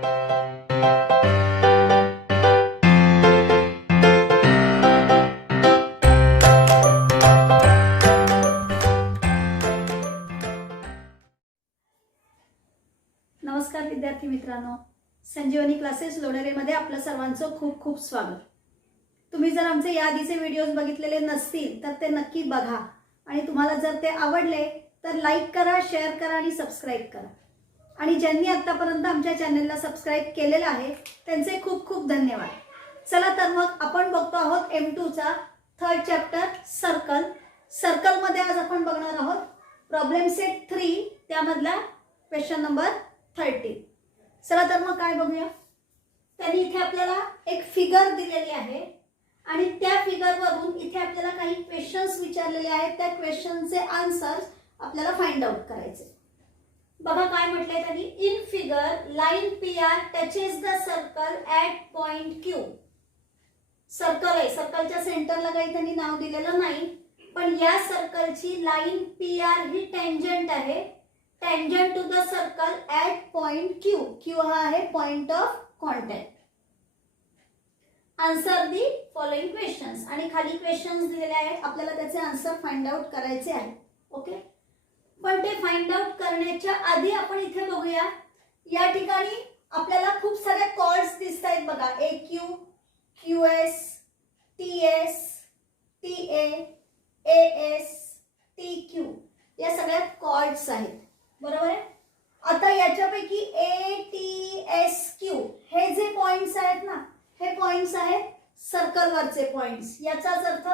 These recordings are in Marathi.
नमस्कार विद्यार्थी मित्रांनो, संजीवनी क्लासेस लोणेरेमध्ये आपलं सर्वांचं खूप खूप स्वागत. तुम्ही जर आमचे याआधीचे व्हिडिओज बघितलेले नसतील तर ते नक्की बघा आणि तुम्हाला जर ते आवडले तर लाईक करा, शेअर करा आणि सबस्क्राईब करा. आणि ज्यांनी आतापर्यंत आमच्या चॅनलला सबस्क्राईब केलेलं आहे त्यांचे खूप खूप धन्यवाद. चला तर मग आपण बघतो आहोत M2 चा थर्ड चॅप्टर सर्कल. सर्कलमध्ये आज आपण बघणार आहोत प्रॉब्लेम सेट 3 त्यामधला क्वेश्चन नंबर 30. चला तर मग काय बघूया. त्यांनी इथे आपल्याला एक फिगर दिलेली आहे आणि त्या फिगरवरून इथे आपल्याला काही क्वेश्चन्स विचारलेले आहेत. त्या क्वेश्चनचे आन्सर्स आपल्याला फाइंड आउट करायचे. बघा काय म्हटलंय त्यांनी. In figure line PR touches the circle at point Q. Circle आहे, सर्कलच्या सेंटरला काही त्यांनी नाव दिलेलं नाही, पण या सर्कलची लाइन PR ही टेंजंट आहे. Tangent to the circle at point Q. Q हा आहे point of contact. Answer the following questions. आणि खाली क्वेश्चन्स दिलेले आहेत, आपल्याला त्याचे आन्सर फाइंड आउट करायचे आहे. ओके, पण ते फाइंड आउट करण्याच्या आधी आपण इथे बघूया. या ठिकाणी आपल्याला खूप सारे कॉर्ड्स दिसत आहेत बघा. AQ, QS, TS, TA, AS, TQ या सगळ्या कॉर्ड्स आहेत, बरोबर आहे. आता याच्यापैकी ATSQ हे जे पॉइंट्स आहेत ना, हे पॉइंट्स आहेत सर्कलवरचे पॉइंट्स. याचाच अर्थ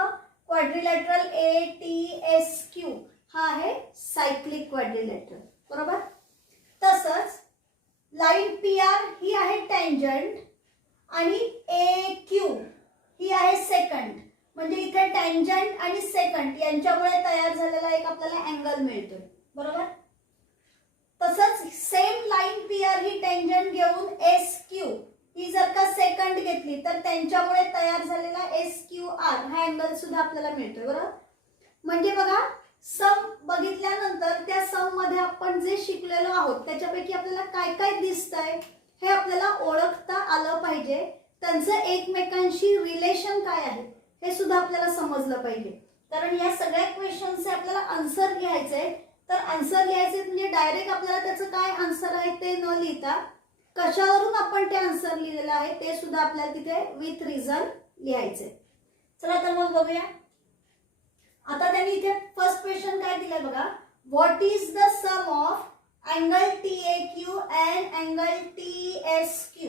क्वाड्रिलॅटरल ATSQ हा आहे सायक्लिक क्वाड्रिलॅटरल, बरोबर. तसंच लाइन PR ही आहे टेंजंट आणि AQ ही आहे सेकंड. म्हणजे इथे टेंजंट आणि सेकंड यांच्यामुळे तयार झालेला एक आपल्याला अँगल मिळतोय, बरोबर. तसंच सेम लाइन PR ही टेंजंट घेऊन SQ ही जर का सेकंड घेतली तर त्यांच्यामुळे तयार झालेला SQR हा अँगल सुद्धा आपल्याला मिळतोय, बरोबर. म्हणजे बघा, सम बघितल्यानंतर त्या सम मध्ये आपण जे शिकलेलो आहोत त्याच्यापैकी आपल्याला काय काय दिसतंय हे आपल्याला ओळखता आलं पाहिजे. त्यांचं एकमेकांशी रिलेशन काय आहे हे सुद्धा आपल्याला समजलं पाहिजे. कारण या सगळ्या क्वेश्चनचे आपल्याला आन्सर लिहायचे. तर आन्सर लिहायचे म्हणजे डायरेक्ट आपल्याला त्याचं काय आन्सर आहे ते न लिहिता कशावरून आपण ते आन्सर लिहिलेलं आहे ते सुद्धा आपल्याला तिथे विथ रिझन लिहायचे. चला तर मग बघूया. आता त्यांनी इथे फर्स्ट क्वेश्चन काय दिलाय बघा. What is the sum of angle TAQ and angle TSQ.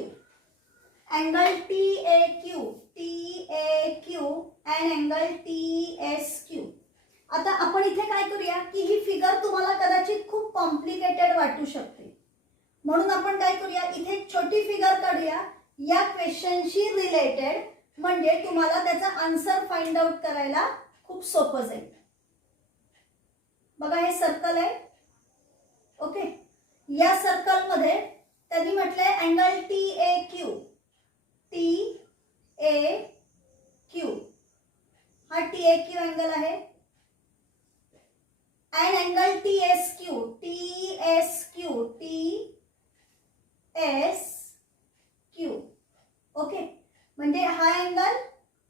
Angle TAQ and angle TSQ. आता आपण इथे काय करूया की ही फिगर तुम्हाला कदाचित खूप कॉम्प्लिकेटेड वाटू शकते, म्हणून आपण काय करूया, इथे छोटी फिगर काढूया या क्वेश्चनशी रिलेटेड. म्हणजे तुम्हाला त्याचा आन्सर फाइंड आउट करायला खूप सोपं जाईल. बघा, हे सर्कल आहे. ओके, या सर्कल मध्ये त्यांनी म्हटलंय अँगल TAQ हा TAQ अँगल आहे. And angle TSQ okay. म्हणजे हा अँगल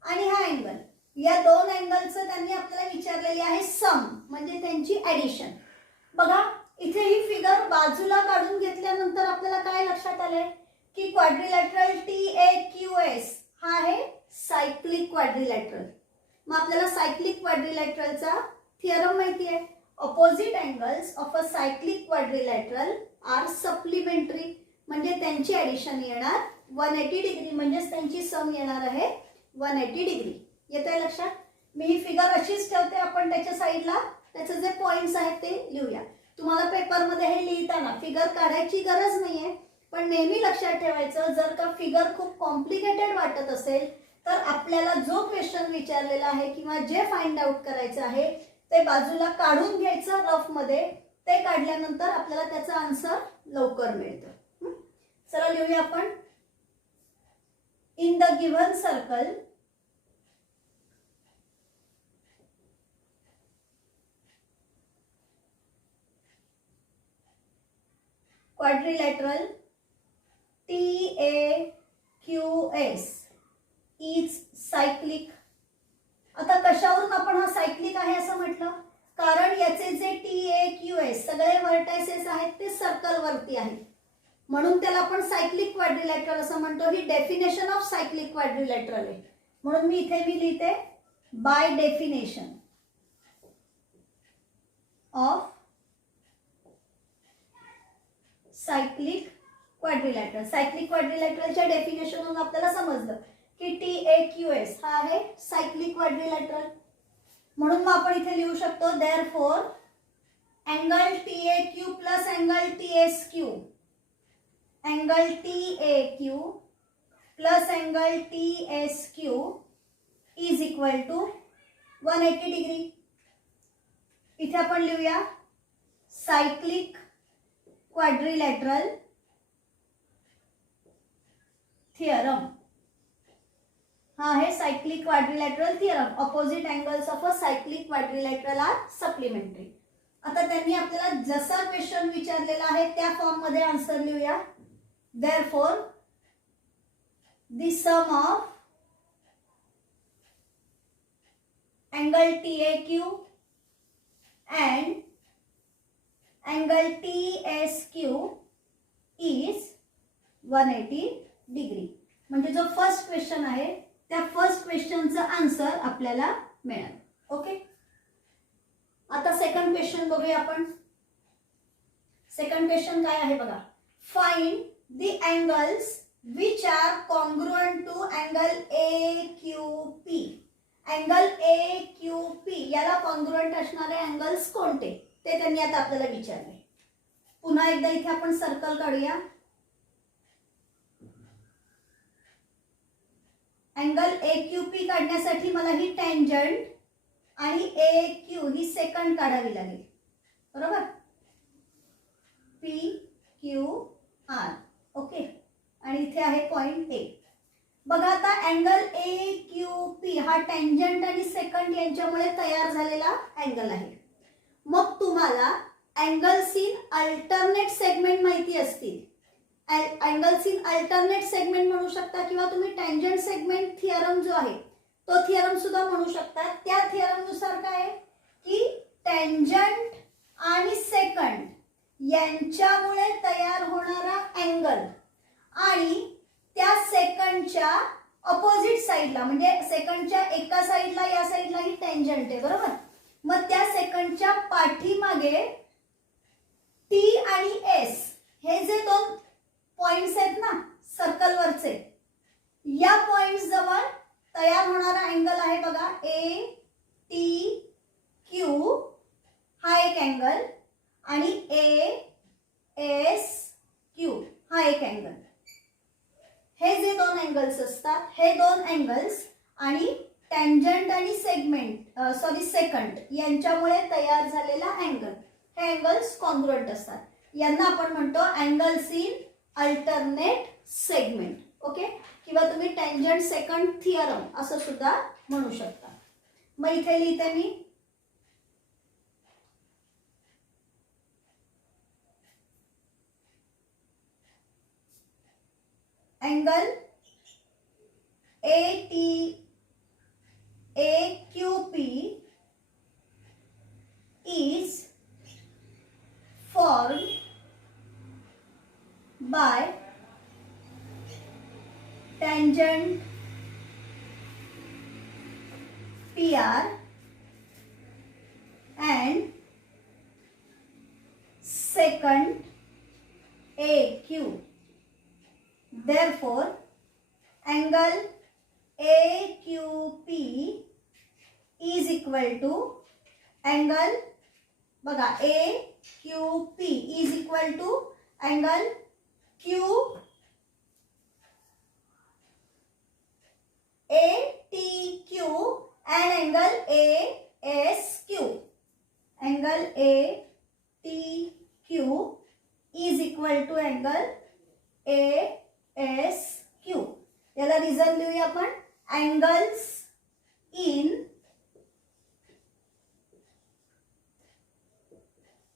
आणि हा अँगल या दोन अँगलचं त्यांनी आपल्याला विचारलेली आहे सम, म्हणजे त्यांची ऍडिशन. बघा, इथे ही फिगर बाजूला काढून घेतल्यानंतर आपल्याला काय लक्षात आलंय की क्वाड्रिलॅटरल TAQS हा आहे सायक्लिक क्वाड्रिलॅटरल. मग आपल्याला सायक्लिक क्वाड्रिलॅटरलचा थिअरम माहिती आहे. Opposite angles of a cyclic quadrilateral are supplementary. म्हणजे त्यांची ऍडिशन येणार 180 डिग्री, म्हणजेच त्यांची सम येणार आहे 180 डिग्री. येतंय लक्षात. मी ही फिगर अशीच ठेवते, आपण त्याच्या साईडला त्याचे जे पॉइंट्स आहेत ते लिहूया. तुम्हाला पेपरमध्ये हे लिहिताना फिगर काढायची गरज नाहीये, पण नेहमी लक्षात ठेवायचं जर का फिगर खूप कॉम्प्लिकेटेड वाटत असेल तर आपल्याला जो क्वेश्चन विचारलेला आहे किंवा जे फाइंड आउट करायचं आहे ते बाजूला काढून घ्यायचं रफ मध्ये. ते काढल्यानंतर आपल्याला त्याचा आन्सर लवकर मिळतो. चला लिहूया आपण. In the given circle quadrilateral TAQS cyclic. आता कशावरून आपण हा सायक्लिक आहे असं म्हटलं, कारण याचे जे TAQS सगळे व्हर्टायसेस आहेत ते सर्कल वरती आहेत, म्हणून त्याला आपण सायक्लिक क्वाड्रिलॅटरल असं म्हणतो. ही डेफिनेशन ऑफ सायक्लिक क्वाड्रिलॅटरल आहे, म्हणून मी इथे लिहिते by definition of cyclic quadrilateral. Cyclic क्वाड्रिलॅटरलच्या डेफिनेशनवरून आपल्याला समजलं की TAQS हा आहे सायक्लिक क्वाड्रिलॅटरल. म्हणून मग आपण इथे लिहू शकतो therefore angle TAQ plus angle TSQ, angle TAQ plus angle TSQ is equal to 180 degree. इथे आपण लिहूया सायक्लिक क्वाड्रिलॅटरल थिअरम. हा आहे cyclic quadrilateral theorem. Opposite angles of a cyclic quadrilateral are supplementary. आता त्यांनी आपल्याला जसा क्वेश्चन विचारलेला आहे त्या फॉर्म मध्ये आन्सर लिहूया. Therefore the sum of angle TAQ and angle TSQ is 180 degree. म्हणजे जो फर्स्ट क्वेश्चन आहे त्या फर्स्ट क्वेश्चनचा आन्सर आपल्याला मिळेल. ओके, आता सेकंड क्वेश्चन बघूया आपण. सेकंड क्वेश्चन काय आहे बघा. Find the angles which are congruent to angle AQP. Angle AQP याला कॉन्ग्रुएंट असणारे अँगल्स कोणते ते त्यांनी आता आपल्याला विचारले. पुन्हा एकदा इथे आपण सर्कल काढूया. अँगल AQP काढण्यासाठी मला ही टँजंट आणि AQ ही सेकंड काढावी लागेल, बरोबर. PQR. ओके, आणि इथे आहे पॉइंट A. बघा आता अँगल AQP हा टँजंट आणि सेकंड यांच्यामुळे तयार झालेला अँगल आहे. मग तुम्हाला अँगल्स इन अल्टरनेट सेगमेंट माहिती असतील. अँगल्स इन अल्टरनेट सेगमेंट म्हणू शकता किंवा तुम्ही टँजंट सेगमेंट थिअरम जो आहे तो थिअरम सुद्धा म्हणू शकता. त्या थिअरम नुसार काय आहे की टँजंट आणि सेकंड यांच्यामुळे तयार होणारा अँगल आणि त्या सेकंडच्या ऑपोजिट साइडला, म्हणजे सेकंडच्या एका साइडला या साइडला ही टँजंट आहे, बरोबर. मग त्या सेकंडच्या पाठीमागे T आणि S हे जे दोन पॉइंट्स आहेत ना सर्कलवरचे, या पॉइंट्स जवळ तयार होणारा अँगल आहे बघा ATQ हा एक अँगल आणि ASQ हा एक अँगल. हे जे दोन अँगल्स असतात हे दोन अँगल्स आणि टँजंट आणि सेकंड यांच्यामुळे तयार झालेला अँगल, हे अँगल्स कॉन्ग्रुएंट असतात. यांना आपण म्हणतो angles in alternate segment. Okay, किंवा तुम्ही टँजंट सेकंड थिअरम असं सुद्धा म्हणू शकता. मग इथे लिहिते मी angle AQP is formed by tangent PR and second AQ. Therefore, angle AQP is equal to angle बघा AQP is equal to angle ATQ and angle ASQ. Angle ATQ is equal to angle ASQ. याला रिझन लिहूया आपण angles in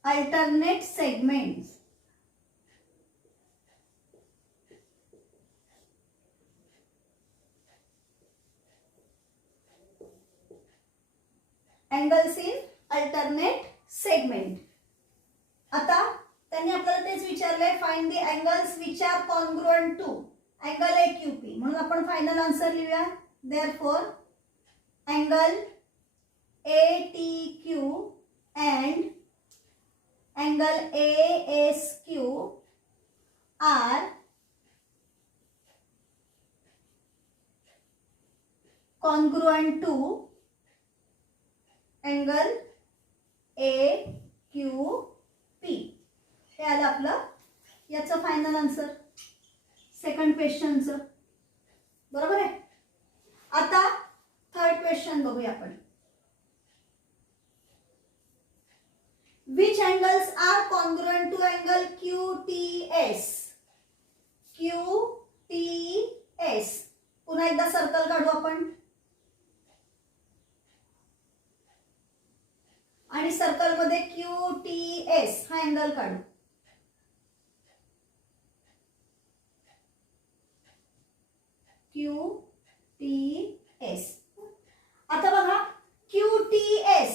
alternate segments. Angles in alternate segment. आता त्यांनी आपल्याला तेच विचारलंय, find the angles which are congruent to angle AQP. म्हणून आपण फायनल आन्सर लिहूया. Therefore angle ATQ and angle ASQ are congruent to angle AQP. हे आलं आपलं याचं फायनल आन्सर सेकंड क्वेश्चनचं. बरोबर आहे. आता थर्ड क्वेश्चन बघूया आपण. Which angles are congruent to angle QTS? QTS. पुन्हा एकदा सर्कल काढू आपण आणि सर्कल मध्ये QTS हा अँगल काढू. QTS. आता बघा QTS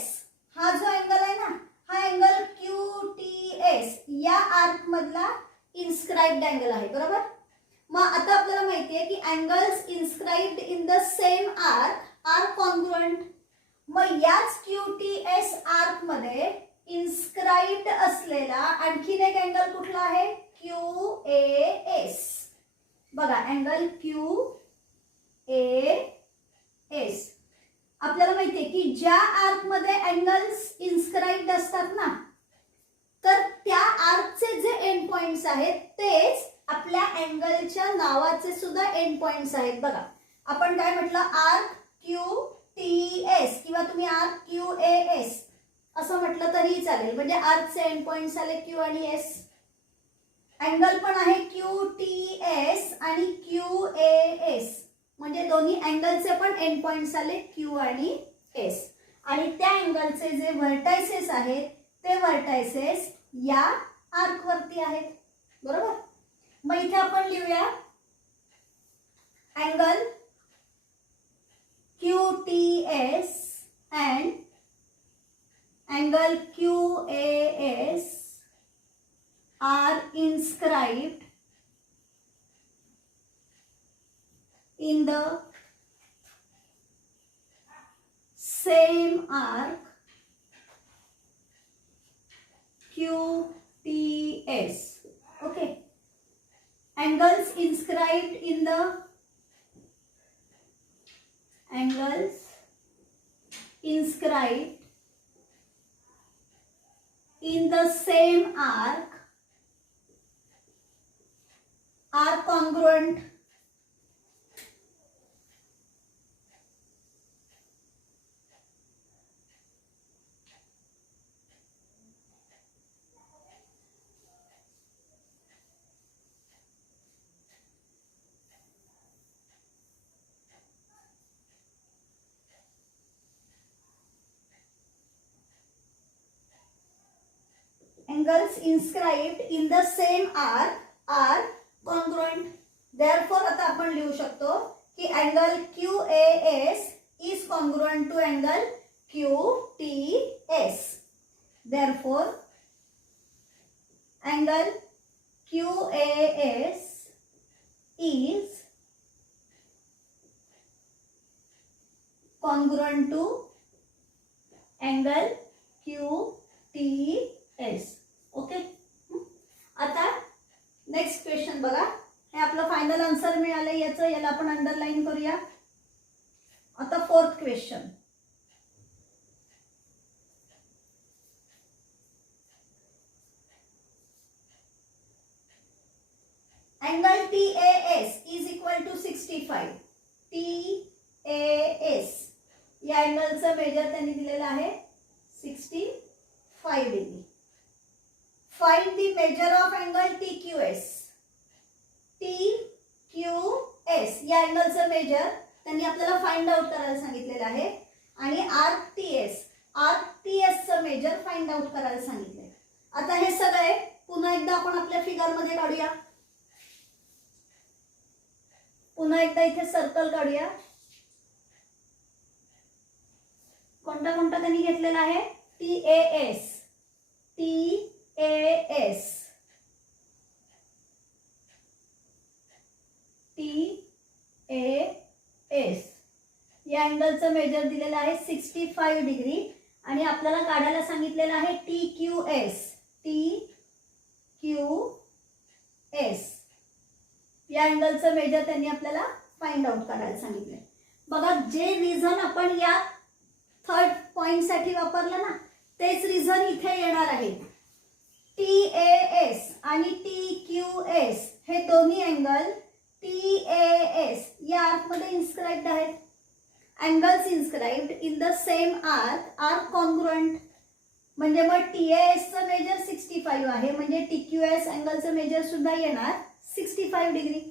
हा जो अँगल आहे ना, हा अँगल QTS या आर्क मधला इन्स्क्राइब्ड अँगल आहे. बरोबर. मग आता आपल्याला माहिती आहे की angles inscribed in the same arc are congruent. मग याच QTS आर्क मध्ये इन्स्क्राइब्ड असलेला आणखीन एक अँगल कुठला आहे? QAS. बघा अँगल QAS. आपल्याला माहिती आहे की ज्या आर्क मध्ये अँगल्स इन्स्क्राइब्ड असतात ना, तर त्या आर्कचे जे एंड पॉइंट्स आहेत तेच आपल्या अँगलच्या नावाचे सुद्धा एंड पॉइंट्स आहेत. बघा आपण काय म्हटलं, आर्क QTS किंवा तुम्ही आर्क QAS असं म्हटलं तरीही चालेल. म्हणजे आर्कचे एंड पॉइंट्स आले Q आणि S. अँगल पण आहे QTS आणि QAS. म्हणजे दोन्ही अँगलचे पण एंड पॉइंट्स आले Q आणि S. आणि त्या अँगलचे जे व्हर्टायसेस आहेत ते व्हर्टायसेस या आर्क वरती आहेत. बरोबर. मग इथे आपण लिहूया angle QTS and angle QAS are inscribed in the same arc QTS. Okay. Angles inscribed in the same arc are congruent angles inscribed in the same arc are congruent. Therefore आता आपण लिहू शकतो की angle QAS is congruent to angle QTS. Therefore angle QAS is congruent to angle QTS. Okay. आता नेक्स्ट क्वेश्चन बघा. हे आपलं फायनल आन्सर मिळालं याचं, याला आपण अंडरलाइन करूया. आता fourth question. Angle TAS is equal to 65. TAS या अँगलचं मेजर त्यांनी दिलेलं आहे 65 degree. Find the measure of angle TQS. TQS या अँगलचं मेजर त्यांनी आपल्याला फाइंड आउट करायला सांगितलेलं आहे आणि RTS चं मेजर फाइंड आउट करायला सांगितलंय. आता हे सगळे पुन्हा एकदा आपण आपल्या फिगर मध्ये काढूया. पुन्हा एकदा इथे सर्कल काढूया. कोणता कोणता त्यांनी घेतलेला आहे? TAS, TAS, TAS या अँगलचं मेजर दिलेलं आहे 65 डिग्री आणि आपल्याला काढायला सांगितलेलं आहे TQS, TQS या अँगलचं मेजर त्यांनी आपल्याला फाइंड आउट करायला सांगितलंय. बघा, जे रिझन आपण या थर्ड पॉइंट साठी वापरलं ना, तेच रिझन इथे येणार आहे. TAS आणि TQS हे दोन्ही अँगल TAS या आर्क मध्ये इन्स्क्राइब्ड आहेत. Angles inscribed in the same arc are congruent. म्हणजे मग TAS चं मेजर 65 आहे, म्हणजे TQS अँगलचं मेजर सुद्धा येणार 65 डिग्री.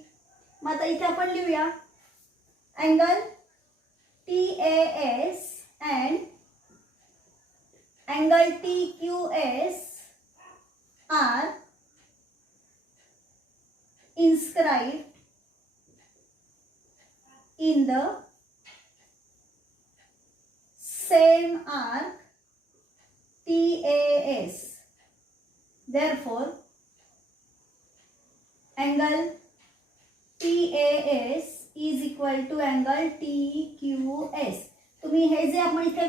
मग आता इथे आपण लिहूया angle TAS and angle TQS are inscribed in the same arc TAS. Therefore, angle TAS is equal to angle TQS. तुम्ही हे जे आपण इथे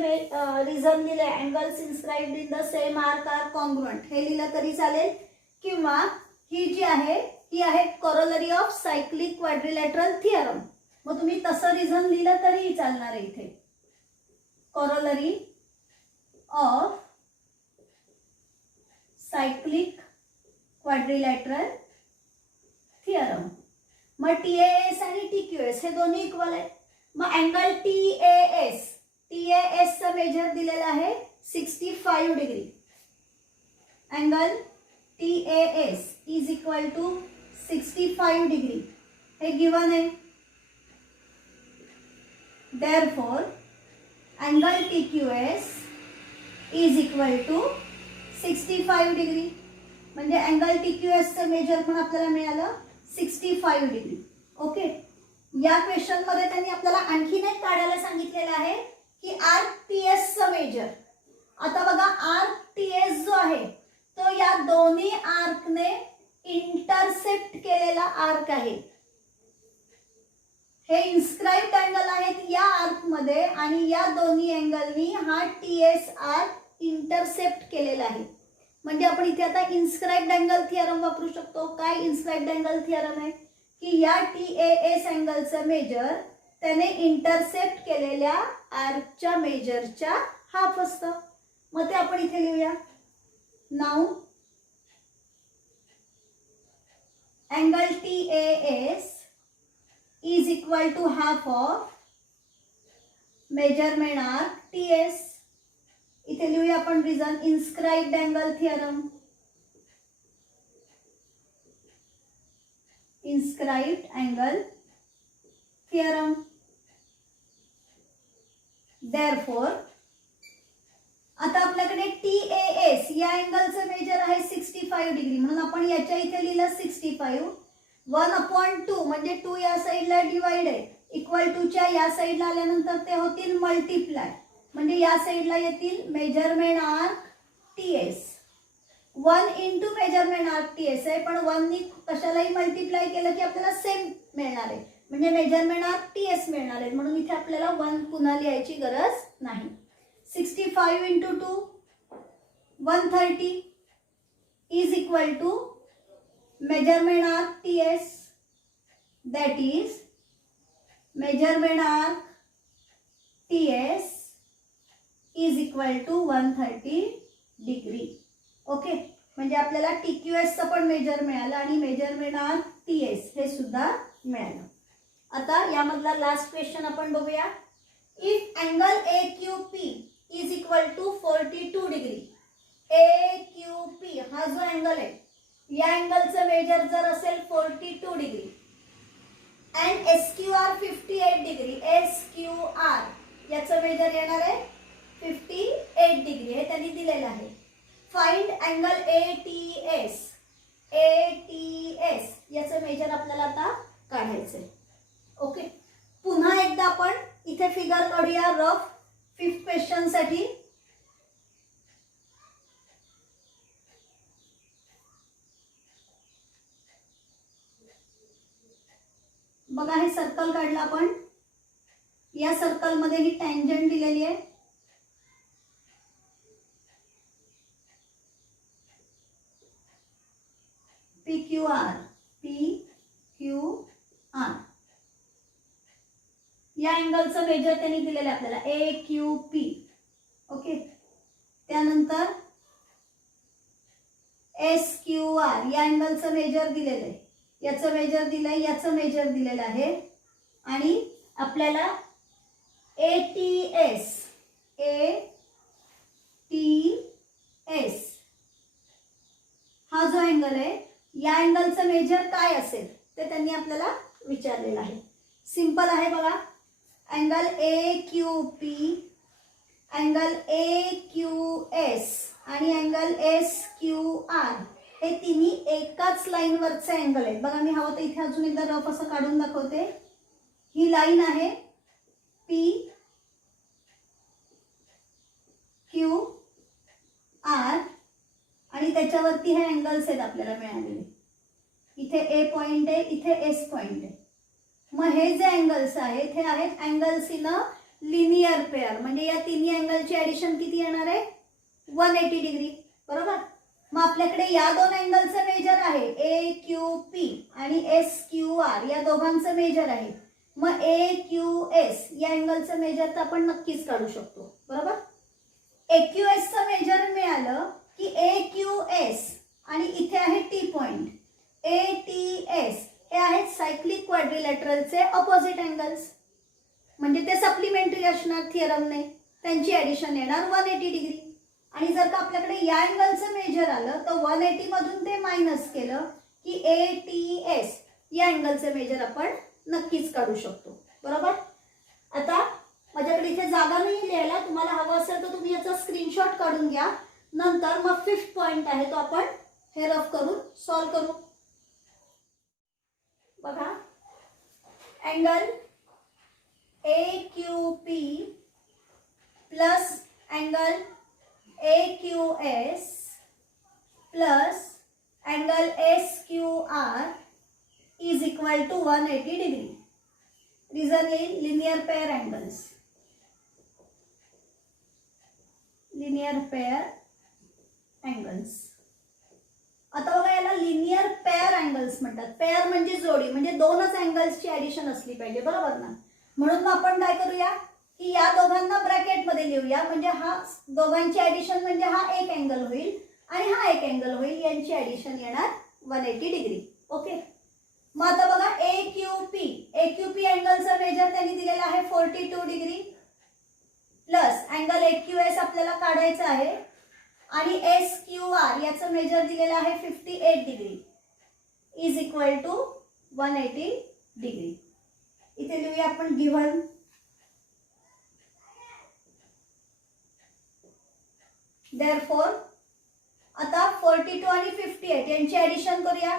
रिझन लिहिले angles inscribed in the same arc are congruent हे लिहिलं तरी चालेल, किंवा ही जी आहे ही आहे corollary of cyclic quadrilateral theorem. मग तुम्ही तसं रिझन लिहिलं तरीही चालणार आहे. इथे corollary of cyclic quadrilateral theorem. मग TAS आणि TQS हे दोन्ही इक्वल आहेत. मग अँगल TAS चं मेजर दिलेलं आहे 65 degree. Angle TAS is equal to 65 degree हे गिवन आहे. Therefore angle TQS is equal to 65 degree. म्हणजे अँगल TQS चं मेजर पण आपल्याला मिळालं 65 डिग्री. ओके. या क्वेश्चन मध्ये त्यांनी आपल्याला आणखीन एक काढायला सांगितलेलं आहे की आर्क TS चं मेजर. आता बघा, आर्क TS जो आहे तो या दोन्ही आर्कने इंटरसेप्ट केलेला आर्क आहे. हे इन्स्क्राइब्ड अँगल आहेत या आर्क मध्ये आणि या दोन्ही अँगलनी हा TS आर्क इंटरसेप्ट केलेला आहे. म्हणजे आपण इथे आता इन्स्क्राइब्ड अँगल थिअरम वापरू शकतो. काय इन्स्क्राइब्ड अँगल थिअरम आहे की या TAS अँगलचं मेजर त्याने इंटरसेप्ट केलेल्या आर्कच्या मेजरच्या हाफ असतं. मग ते आपण इथे लिहूया. Now angle TAS is equal to half of measurement arc TS. इथे लिहूया आपण reason inscribed angle theorem. Inscribed angle theorem. Therefore आता आपल्याकडे TAS या अँगलचं मेजर आहे 65 डिग्री, म्हणून आपण याच्या इथे लिहिलं 65. 1/2 म्हणजे 2 या साईडला डिवाइड आहे, इक्वल टू च्या या साईडला आल्यानंतर ते होतील मल्टिप्लाय. म्हणजे या साईडला येतील measurement arc TS. 1 into measurement arc TS आहे, पण 1 नी कशालाही मल्टिप्लाय केलं की आपल्याला सेम मिळणार आहे, म्हणजे मेजरमेंट आर्क TS मिळणार आहे. म्हणून इथे आपल्याला 1 पुन्हा लिहायची गरज नाही. 65 into 2 130 is equal to measurement arc TS, that is measurement arc TS is equal to 130 degree. Okay. म्हणजे आपल्याला TQS चं पण मेजर मिळालं आणि मेजरमेंट आर्क TS हे सुद्धा मिळालं. आता यामधला लास्ट क्वेश्चन आपण बघूया. If angle AQP is equal to 42 degree. AQP हा जो अँगल आहे या अँगलचं मेजर जर असेल 42 degree and SQR 58 degree. SQR याचं मेजर येणार आहे 58 डिग्री हे त्यांनी दिलेलं आहे. Find angle ATS. ATS याचं मेजर आपल्याला आता काढायचंय. ओके. पुन्हा एकदा आपण इथे फिगर काढूया रफ. 5th क्वेश्चन साठी बघा, हे सर्कल काढलं आपण. या सर्कल मध्ये ही टँजंट दिलेली आहे. PQR, PQR या अँगलचं मेजर त्यांनी दिलेलं आहे आपल्याला, AQP. ओके, त्यानंतर SQR या अँगलचं मेजर दिलेलं आहे. याचं मेजर दिलंय, याचं मेजर दिलेलं आहे. आणि आपल्याला ATS हा जो अँगल आहे, या अँगलचं मेजर काय असेल ते त्यांनी आपल्याला विचारलेलं आहे. सिंपल आहे बघा. अँगल AQP, अँगल AQS आणि अँगल SQR हे तिन्ही एकाच लाईनवरचे अँगल आहेत. बघा, मी हवं तर इथे अजून एकदा रफ असं काढून दाखवते. ही लाईन आहे PQR आणि त्याच्यावरती हे अँगल्स आहेत आपल्याला मिळालेले. इथे A पॉइंट आहे, इथे S पॉइंट आहे. मग हे जे अँगल्स आहेत हे आहेत angles in a linear pair. म्हणजे या तिन्ही अँगलची ऍडिशन किती येणार आहे? 180 डिग्री. बरोबर. मग आपल्याकडे या दोन अँगलचं मेजर आहे, AQP आणि SQR या दोघांचं मेजर आहे. मग AQS या अँगलचं मेजर तर आपण नक्कीच काढू शकतो. बरोबर. AQS चं मेजर मिळालं की AQS आणि इथे आहे T पॉइंट, ATS हे आहेत सायक्लिक क्वाड्रिलॅटरलचे ऑपोजिट अँगल्स. म्हणजे ते सप्लिमेंटरी असणार थिअरमने. त्यांची ऍडिशन येणार 180 डिग्री. आणि जर का आपल्याकडे या अँगलचं मेजर आलं तर 180 मधून ते मायनस केलं की ATS या अँगलचं मेजर आपण नक्कीच काढू शकतो. बरोबर. आता माझ्याकडे इथे जागा नाही लिहायला, तुम्हाला हवं असेल तर तुम्ही याचा स्क्रीनशॉट काढून घ्या. नंतर मग 5th पॉइंट आहे तो आपण हे रफ करून सॉल्व करू. बघा, angle AQP plus angle AQS plus angle SQR is equal to 180 degree. Reason येईल linear pair angles. Linear pair angles. आता बघा, याला लिनियर पेअर अँगल्स म्हणतात. पेअर म्हणजे जोडी, म्हणजे दोनच अँगल्सची ऍडिशन असली पाहिजे. बरोबर ना. म्हणून मग आपण काय करूया की या दोघांना ब्रॅकेटमध्ये लिहूया. म्हणजे हा दोघांची ऍडिशन म्हणजे हा एक अँगल होईल आणि हा एक अँगल होईल. यांची ऍडिशन येणार 180 डिग्री. ओके. मग आता बघा, AQP अँगलचा मेजर त्यांनी दिलेला आहे 42 डिग्री प्लस अँगल AQS आपल्याला काढायचा आहे आणि SQR याचं मेजर दिलेलं आहे 58 degree is equal to 180 degree. इथे लिहूया आपण गिव्हन. देअरफॉर आता 42 आणि 58 यांची ऍडिशन करूया.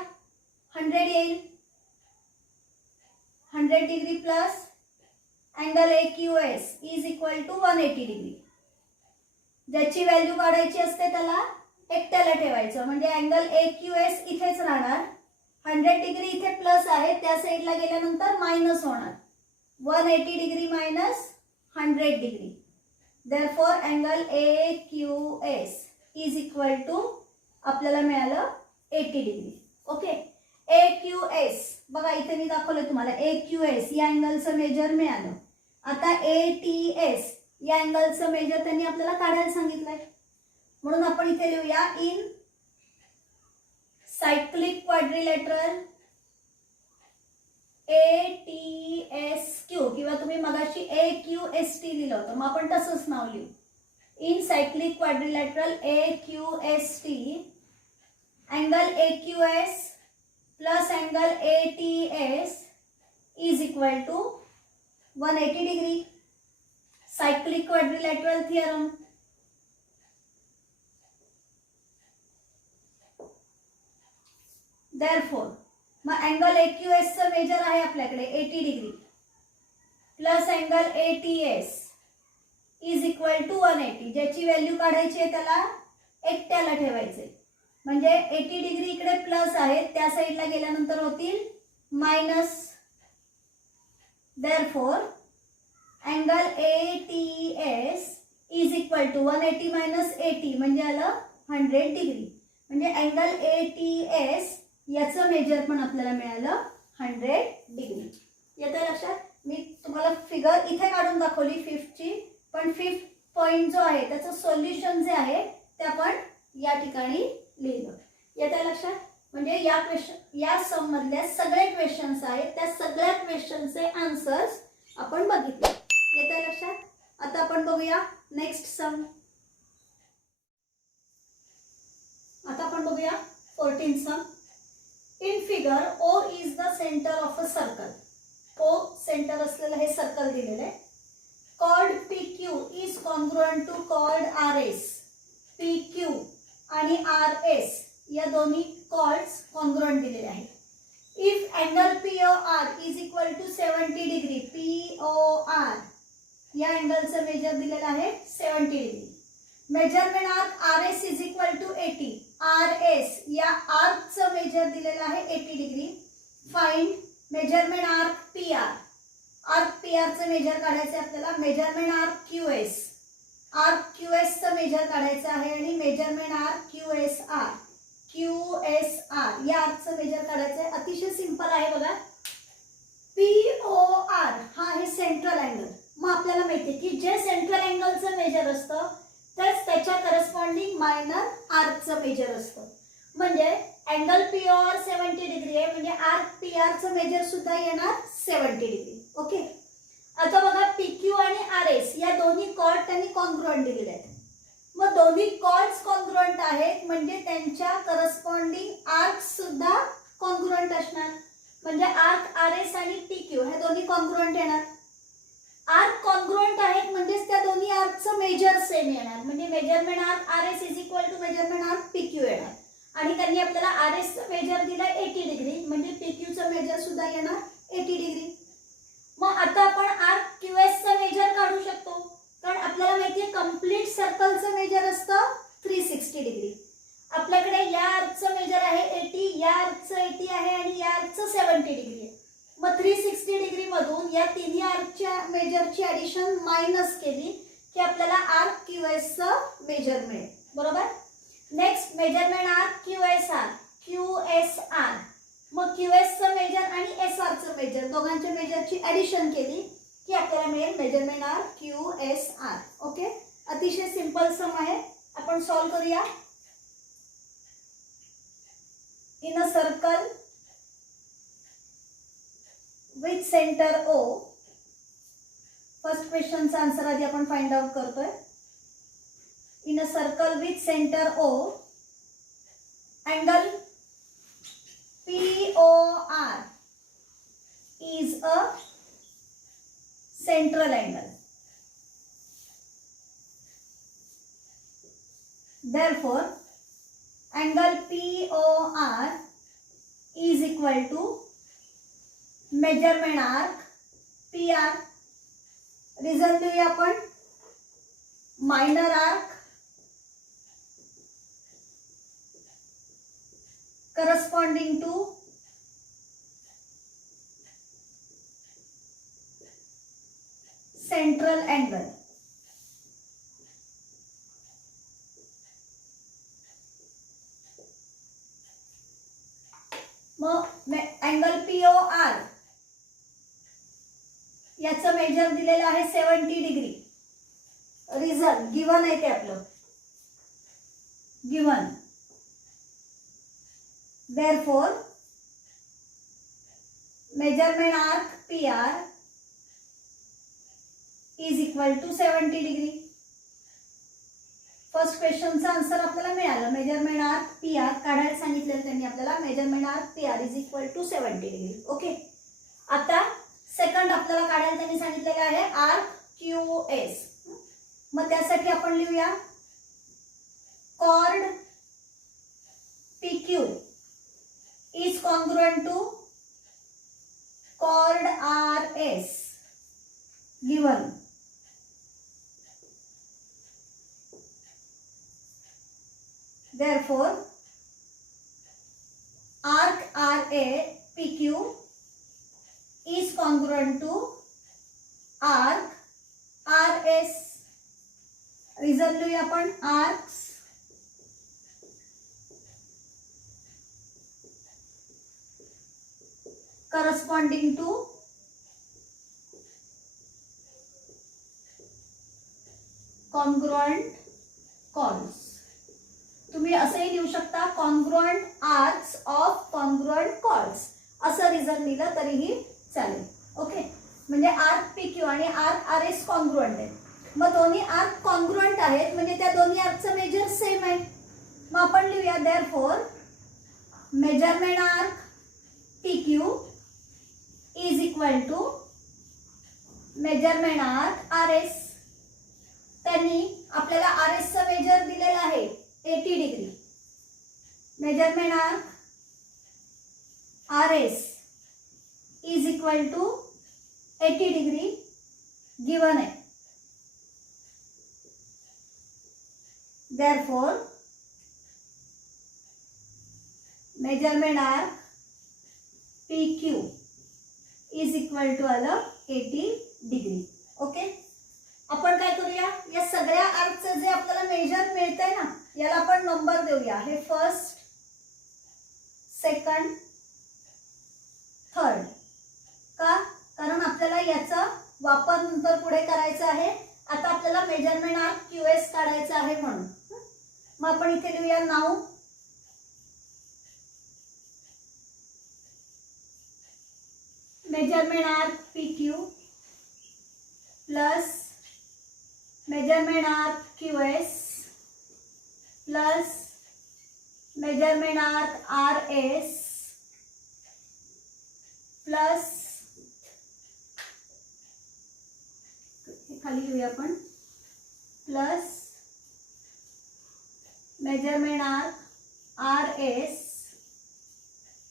100 येईल. 100 degree plus angle AQS is equal to 180 degree. ज्याची व्हॅल्यू काढायची असते त्याला एकट्याला ठेवायचं. म्हणजे अँगल AQS इथेच राहणार. 100 डिग्री इथे प्लस आहे, त्या साईडला गेल्यानंतर मायनस होणार. 180 degree minus 100 degree. Therefore angle AQS is equal to आपल्याला मिळालं 80 डिग्री. ओके. AQS बघा, इथे मी दाखवलं तुम्हाला. AQS या अँगलचं मेजर मिळालं. आता ATS या अँगलचं मेजर त्यांनी आपल्याला काढायला सांगितलंय. म्हणून आपण इथे लिहूया इन सायक्लिक क्वाड्रिलॅटरल ATSQ किंवा तुम्ही मगाशी AQST लिहिलं होतं, मग आपण तसंच नाव लिहू. In cyclic quadrilateral AQST angle AQS plus angle ATS is equal to 180 degree. Cyclic quadrilateral theorem. Therefore मग अँगल AQS चं मेजर आहे आपल्याकडे 80 degree plus angle ATS is equal to 180. ज्याची व्हॅल्यू काढायची आहे त्याला एकट्याला ठेवायचे. म्हणजे 80 डिग्री इकडे प्लस आहे, त्या साईडला गेल्यानंतर होतील minus. Therefore angle ATS is equal to 180 minus 80 म्हणजे आलं 100 डिग्री. म्हणजे अँगल ATS याचं मेजर पण आपल्याला मिळालं 100 डिग्री. येतं लक्षात? मी तुम्हाला फिगर इथे काढून दाखवली फिफ्थची, पण फिफ्थ पॉइंट जो आहे त्याचं सोल्युशन जे आहे ते आपण या ठिकाणी लिहिलं. येतं लक्षात? म्हणजे या सम मधल्या सगळे क्वेश्चन्स आहेत, त्या सगळ्या क्वेश्चनचे आन्सर्स आपण बघितले. येतं लक्षात? आता आपण बघूया नेक्स्ट सम. आता आपण बघूया 14th sum. In figure O is the centre of a circle. O centre असलेलं हे सर्कल दिलेलं आहे. Chord PQ is congruent to chord RS. PQ आणि RS या दोन्ही कॉर्ड्स कॉन्ग्रुएंट दिलेले आहेत. If angle POR is equal to 70 degree. POR या अँगलचं मेजर दिलेलं आहे 70 degree. Measurement arc RS is equal to 80. RS या आर्कचं मेजर दिलेलं आहे 80 degree. Find measurement arc PR. Arc PR चं मेजर काढायचं आपल्याला. Measurement arc QS. Arc QS चं मेजर काढायचं आहे आणि मेजरमेंट आर्क QSR. QSR या आर्कचं मेजर काढायचं आहे. अतिशय सिंपल आहे बघा. POR हा आहे सेंट्रल अँगल. मग आपल्याला माहिती आहे की जे सेंट्रल अँगलचं मेजर असतं तेच त्याच्या करस्पॉन्डिंग मायनर आर्कचं मेजर असतं. म्हणजे अँगल POR 70 डिग्री आहे, म्हणजे आर्क PR चं मेजर सुद्धा येणार 70 डिग्री. ओके. आता बघा PQ आणि RS या दोन्ही कॉर्ड त्यांनी कॉन्ग्रुएंट दिलेले आहेत. मग दोन्ही कॉर्ड्स कॉन्ग्रुएंट आहेत म्हणजे त्यांच्या करस्पॉन्डिंग आर्क्स सुद्धा कॉन्ग्रुएंट असणार. म्हणजे आर्क RS आणि PQ हे दोन्ही कॉन्ग्रुएंट येणार. आर्क कॉन्ग्रुएंट आहेत म्हणजेच त्या दोन्ही आर्कचं मेजर सेम येणार. म्हणजे measurement arc RS is equal to measurement arc PQ येणार. आणि त्यांनी आपल्याला RS चं मेजर दिलं 80 डिग्री म्हणजे PQ चं मेजर सुद्धा येणार 80 डिग्री. मग आता आपण आर्क QS चं मेजर काढू शकतो, कारण आपल्याला माहिती आहे कंप्लीट सर्कलचं मेजर असतं 360 डिग्री. आपल्याकडे या आर्कचं मेजर आहे 80, या आर्कचं 80 आहे आणि या आर्कचं 70 डिग्री आहे. मग 360 डिग्री मधून या तिन्ही आर्कच्या मेजरची ॲडिशन मायनस केली की आपल्याला आर्क QS चं मेजर मिळेल. बरोबर. Next measurement arc QSR. मग QS चं मेजर आणि SR चं मेजर दोघांच्या मेजरची ॲडिशन केली की आपल्याला मिळेल मेजरमेंट आर्क QSR. ओके. अतिशय सिंपल सम आहे. आपण सॉल्व करूया. In a circle with centre O. First क्वेश्चनचा आन्सर आधी आपण फाइंड आउट करतोय. In a circle with centre O, angle POR is a central angle. Therefore, angle POR is equal to measurement arc PR. Result लिहूया आपण. Minor arc corresponding to central angle. मग अँगल POR याचं मेजर दिलेलं आहे 70 डिग्री. रिझल्ट गिवन आहे ते आपलं given. Therefore, measurement arc PR is equal to 70 degree. First क्वेश्चनचा आन्सर आपल्याला मिळालं. मेजरमेंट आर्क PR काढायला सांगितलेलं त्यांनी आपल्याला. Measurement arc PR is equal to 70 degree. Okay. आता सेकंड आपल्याला काढायला त्यांनी सांगितलेलं आहे आर्क QS. मग त्यासाठी आपण लिहूया cord PQ is congruent to chord RS given. Therefore, arc RA PQ is congruent to arc RS. Reason लिहूया आपण. Arcs corresponding to congruent chords. तुम्ही असंही लिहू शकता congruent arcs of congruent chords असं रिझन लिहिलं तरीही चालेल. ओके, म्हणजे आर्क PQ आणि आर्क RS कॉन्ग्रुएंट आहेत. मग दोन्ही आर्क कॉन्ग्रुएंट आहेत म्हणजे त्या दोन्ही आर्कचं मेजर सेम आहे. मग आपण लिहूया therefore measurement arc PQ is equal to measurement arc RS. त्यांनी आपल्याला RS चं मेजर दिलेलं आहे 80 degree. Measurement arc RS is equal to 80 degree given आहे. Therefore, measurement arc PQ is equal to 80 degree. Okay, आपण काय करूया, या सगळ्या आर्कचं जे आपल्याला मेजर मिळतंय ना याला आपण नंबर देऊया. हे फर्स्ट, सेकंड, थर्ड. का? कारण आपल्याला याचा वापर नंतर पुढे करायचा आहे. आता आपल्याला मेजरमेंट आर्क QS काढायचा आहे म्हणून. मग आपण इथे लिहूया नाव measurement arc PQ plus measurement arc QS plus measurement arc RS plus खाली लिहूया आपण plus measurement arc RS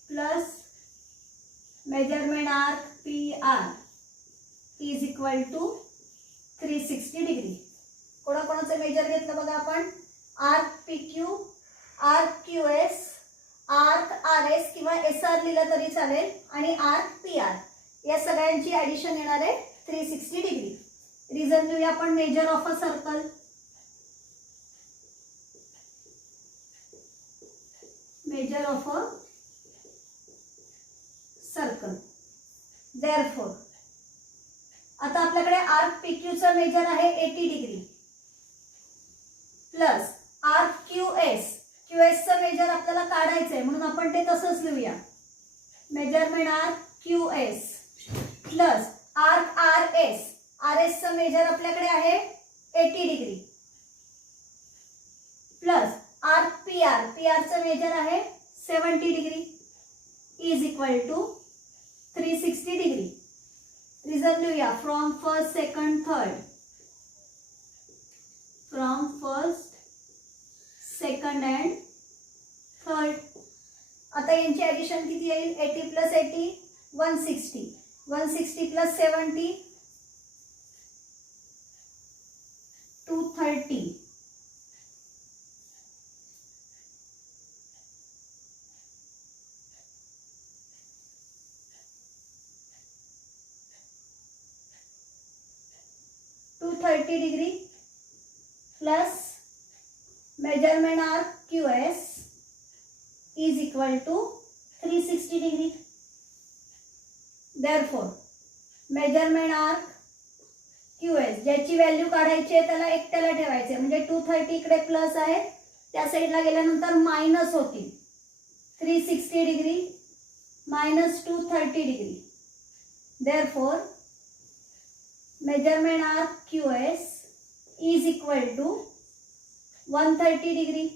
plus measurement arc PR is equal to 360 degree. कोणाकोणाचं मेजर घेतलं बघा आपण. Arc PQ, arc QS, arc RS किंवा SR लिहिलं तरी चालेल आणि आर्क PR या सगळ्यांची ॲडिशन येणार आहे 360 डिग्री. रिझन लिहूया आपण measure of a circle. Measure of a circle. Therefore आता आपल्याकडे आर्क PQ चं मेजर आहे 80 डिग्री प्लस आर्क QS चं मेजर आपल्याला काढायचं आहे म्हणून आपण ते तसंच लिहूया. Measurement arc QS plus arc RS चं मेजर आपल्याकडे आहे 80 डिग्री प्लस आर्क PR चं मेजर आहे 70 degree is equal to 360 degree. Reason लिहूया from first, second, third. From first, second and third. आता यांची ॲडिशन किती येईल. 80 plus 80 160. 160 plus 70 230. Degree plus measurement arc QS is equal to 360 degree. Therefore measurement arc QS ज्याची व्हॅल्यू काढायची आहे त्याला एकट्याला ठेवायचे म्हणजे 230 इकडे प्लस आहे त्या साईडला गेल्यानंतर मायनस होतील. 360 degree minus 230 degree. Therefore measurement arc QS is equal to 130 degree.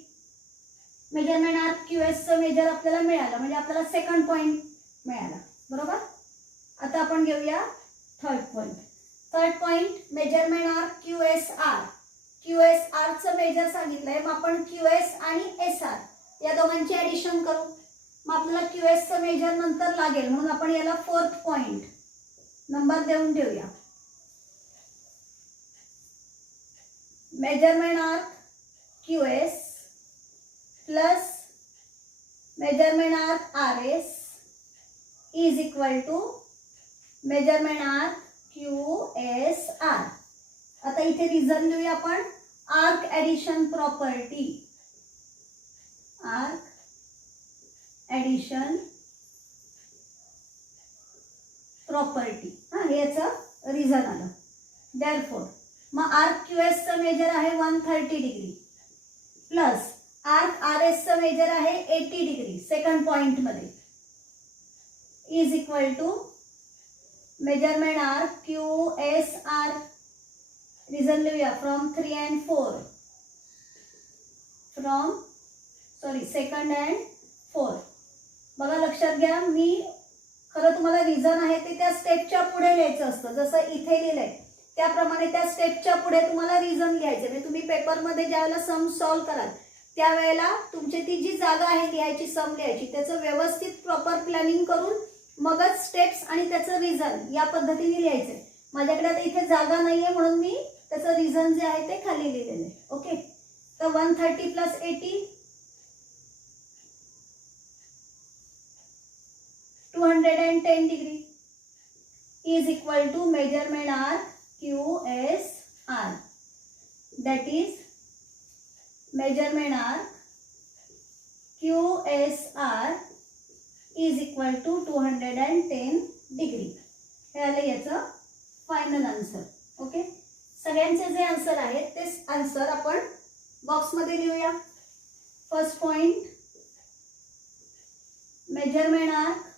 Measurement arc QS चं मेजर आपल्याला मिळालं म्हणजे आपल्याला सेकंड पॉइंट मिळाला. बरोबर. आता आपण घेऊया third point. Third point measurement arc QSR चं मेजर सांगितलंय. मग आपण QS आणि SR या दोघांची ॲडिशन करू. मग आपल्याला QS चं मेजर नंतर लागेल म्हणून आपण याला फोर्थ पॉइंट नंबर देऊन ठेवूया. Measurement arc QS plus measurement arc RS is equal to measurement arc QSR. आता इथे रिझन लिहूया आपण. Arc addition property, arc addition property, हा हे याचं रिझन आलं. देअरफॉर मग आर्क QS चं मेजर आहे 130 डिग्री प्लस आर्क RS चं मेजर आहे 80 डिग्री सेकंड पॉइंट मध्ये is equal to measurement arc QSR. Reason लिहूया फ्रॉम 3 and 4, सेकंड अँड 4. बघा लक्षात घ्या, मी खरं तुम्हाला रिझन आहे ते त्या स्टेपच्या पुढे लिहायचं असतं. जसं इथे लिहिलंय त्याप्रमाणे त्या स्टेपच्या पुढे तुम्हाला रिझन लिहायचं. म्हणजे तुम्ही पेपरमध्ये ज्यावेळेला सम सॉल्व कराल त्यावेळेला तुमची ती जी जागा आहे लिहायची, सम लिहायची, त्याचं व्यवस्थित प्रॉपर प्लॅनिंग करून मगच स्टेप्स आणि त्याचं रिझन या पद्धतीने लिहायचं. माझ्याकडे आता इथे जागा नाहीये म्हणून मी त्याचं रिझन जे आहे ते खाली लिहिलेलं आहे. ओके, तर 130 plus 80 210 degree is equal to measurement arc QSR. That is measurement arc QSR is equal to 210 degree. हे आलं याचं फायनल आन्सर. ओके, सगळ्यांचे जे आन्सर आहेत ते आन्सर आपण बॉक्समध्ये लिहूया. First point measurement arc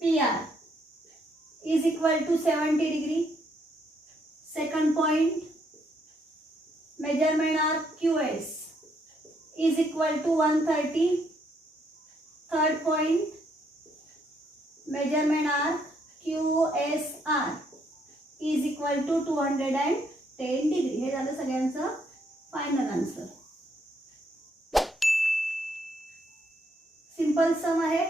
PR is equal to 70 degree. Second point, measurement arc QS is equal to 130. Third point, measurement arc QSR is equal to 210 degree. हे झालं सगळ्यांचं फायनल आन्सर. सिंपल सम आहे.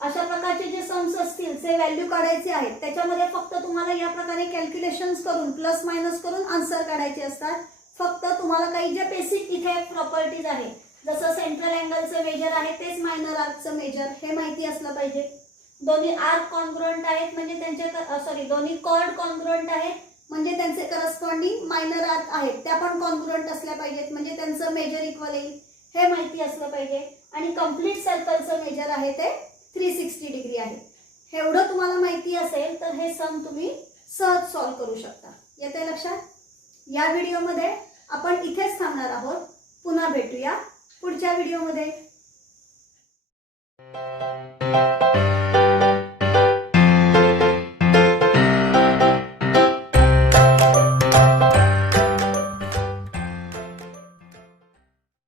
अशा प्रकारचे जे सम्स असतील ते व्हॅल्यू काढायचे आहेत. त्याच्यामध्ये फक्त तुम्हाला या प्रकारे कॅल्क्युलेशन्स करून प्लस मायनस करून आन्सर काढायचे असतात. फक्त तुम्हाला काही जे बेसिक इथे प्रॉपर्टीज आहे, जसं सेंट्रल अँगलचं मेजर आहे तेच मायनर आर्कचं मेजर, हे माहिती असलं पाहिजे. दोन्ही आर्क कॉन्ग्रुएंट आहेत म्हणजे त्यांचे दोन्ही कॉर्ड कॉन्ग्रुएंट आहेत म्हणजे त्यांचे करस्पॉन्डिंग मायनर आर्क आहेत त्या पण कॉन्ग्रुएंट असल्या पाहिजेत म्हणजे त्यांचं मेजर इक्वल येईल, हे माहिती असलं पाहिजे. आणि कंप्लीट सर्कलचं मेजर आहे ते 360 डिग्री आहे. एवढं तुम्हाला माहिती असेल तर हे सम तुम्ही सहज सॉल्व करू शकता. येते लक्षात. या व्हिडिओमध्ये आपण इथेच थांबणार आहोत. पुन्हा भेटूया पुढच्या व्हिडिओमध्ये.